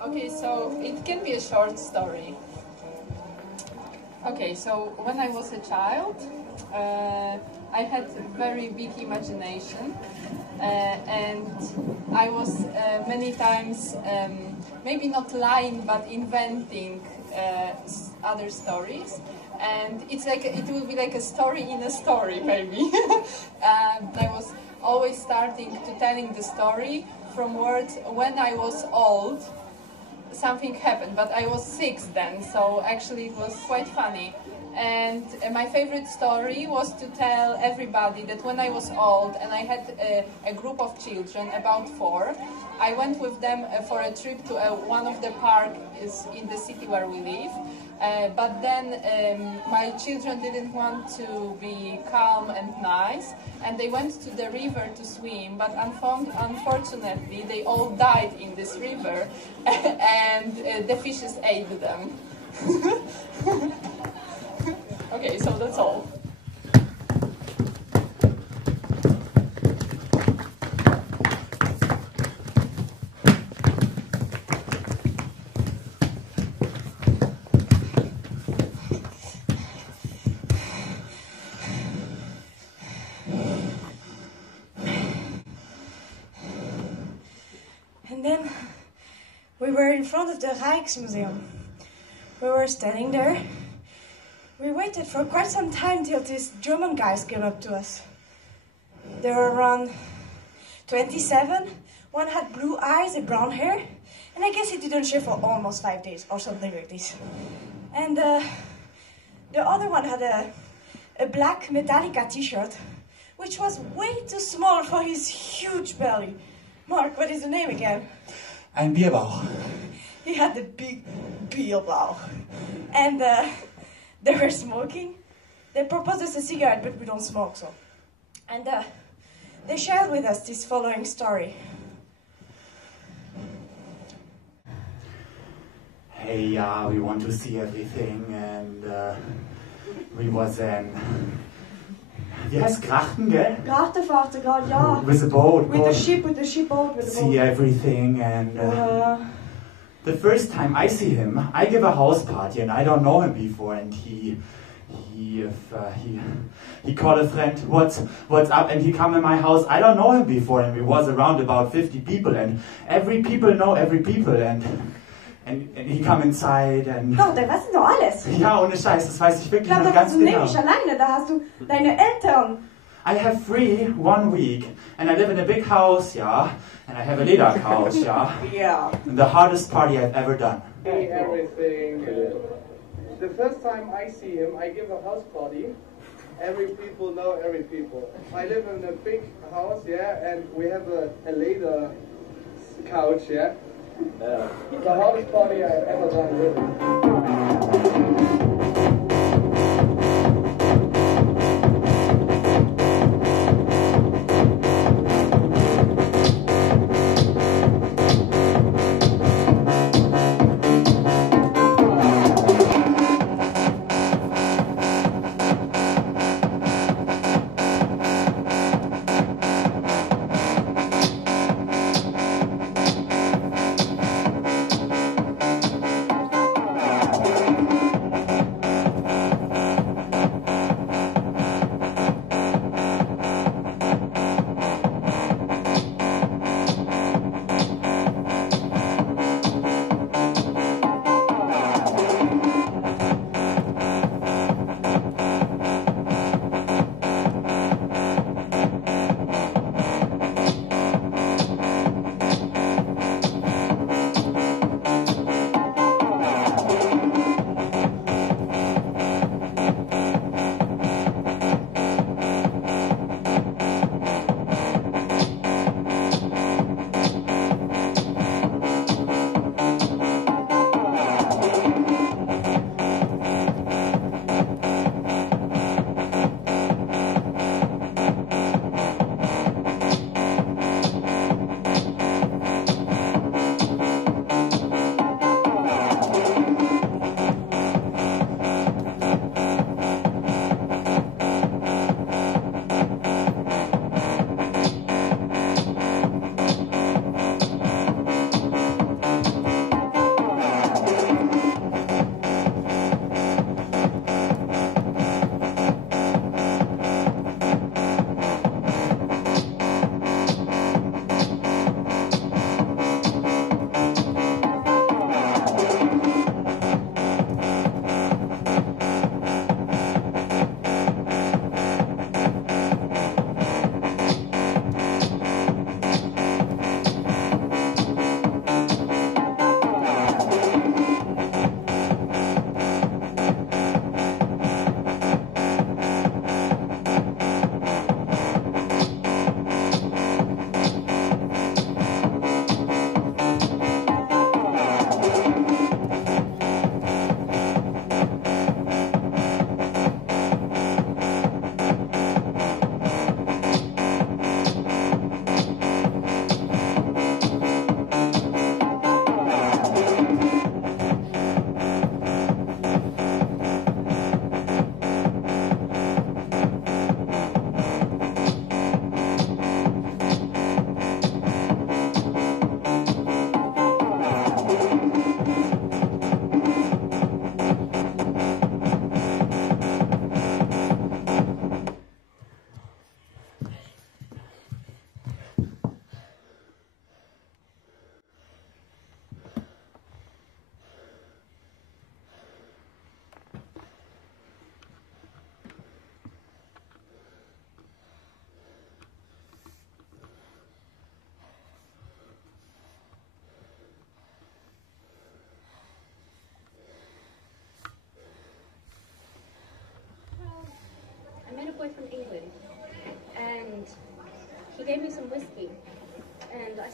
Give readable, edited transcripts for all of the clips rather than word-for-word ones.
Okay, so it can be a short story. Okay, so when I was a child, I had a very big imagination, and I was many times, maybe not lying, but inventing other stories. And it's like it will be like a story in a story, maybe. I was always starting to telling the story from words when I was old. Something happened, but I was 6 then, so actually it was quite funny. And my favorite story was to tell everybody that when I was old and I had a group of children, about 4, I went with them for a trip to one of the parks in the city where we live. But then my children didn't want to be calm and nice, and they went to the river to swim, but unfortunately they all died in this river, and the fishes ate them. Okay, so that's all. And then we were in front of the Rijksmuseum. We were standing there. We waited for quite some time till these German guys came up to us. They were around 27. One had blue eyes and brown hair. And I guess he didn't shave for almost 5 days or something like this. And the other one had a black Metallica t-shirt, which was way too small for his huge belly. Mark, what is the name again? Ein Bierbauch. He had the big Bierbauch. And they were smoking. They proposed us a cigarette, but we don't smoke, so. And they shared with us this following story. Hey, yeah, we want to see everything, and we was in... Yes, Krachten, gell? Grachtenvaartuig, ja. With a boat. With the ship boat, with the boat. See everything, and the first time I see him, I give a house party, and I don't know him before, and he called a friend, what's up, and he come in my house. I don't know him before, and we was around about 50 people, and every people know every people, and he come inside, and... Doch, der weiß doch alles. Ja, ohne Scheiß, das weiß ich wirklich noch ganz genau. Da hast du genau. nämlich alleine, da hast du deine Eltern. I have free 1 week, and I live in a big house, yeah, and I have a Ledercouch, yeah. Yeah. And the hardest party I've ever done. Everything. The first time I see him, I give a house party. Every people know every people. I live in a big house, yeah, and we have a leather couch, yeah. The hardest party I've ever done, really.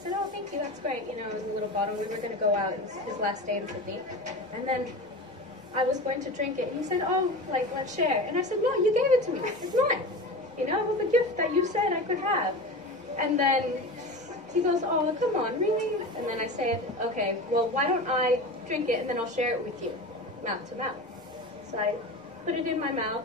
said, oh, thank you, that's great. You know, it was a little bottle. We were going to go out. It was his last day in Sydney. And then I was going to drink it. And he said, oh, like, let's share. And I said, no, you gave it to me. It's mine. You know, it was a gift that you said I could have. And then he goes, oh, come on, really? And then I said, okay, well, why don't I drink it and then I'll share it with you, mouth to mouth. So I put it in my mouth.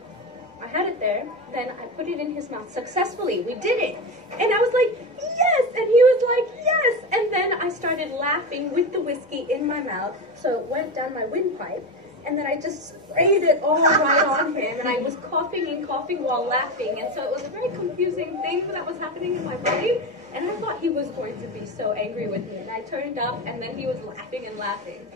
I had it there. Then I put it in his mouth successfully. We did it. And I was like, yes! And he was like, yes! And then I started laughing with the whiskey in my mouth. So it went down my windpipe. And then I just sprayed it all right on him. And I was coughing and coughing while laughing. And so it was a very confusing thing that was happening in my body. And I thought he was going to be so angry with me. And I turned up, and then he was laughing and laughing.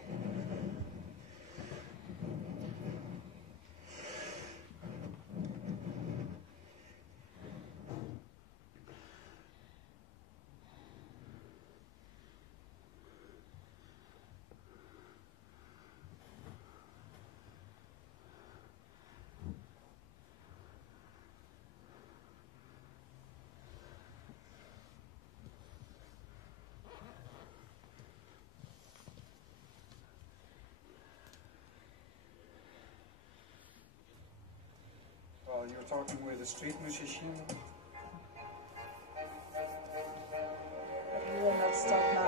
You're talking with a street musician. You will not stop now.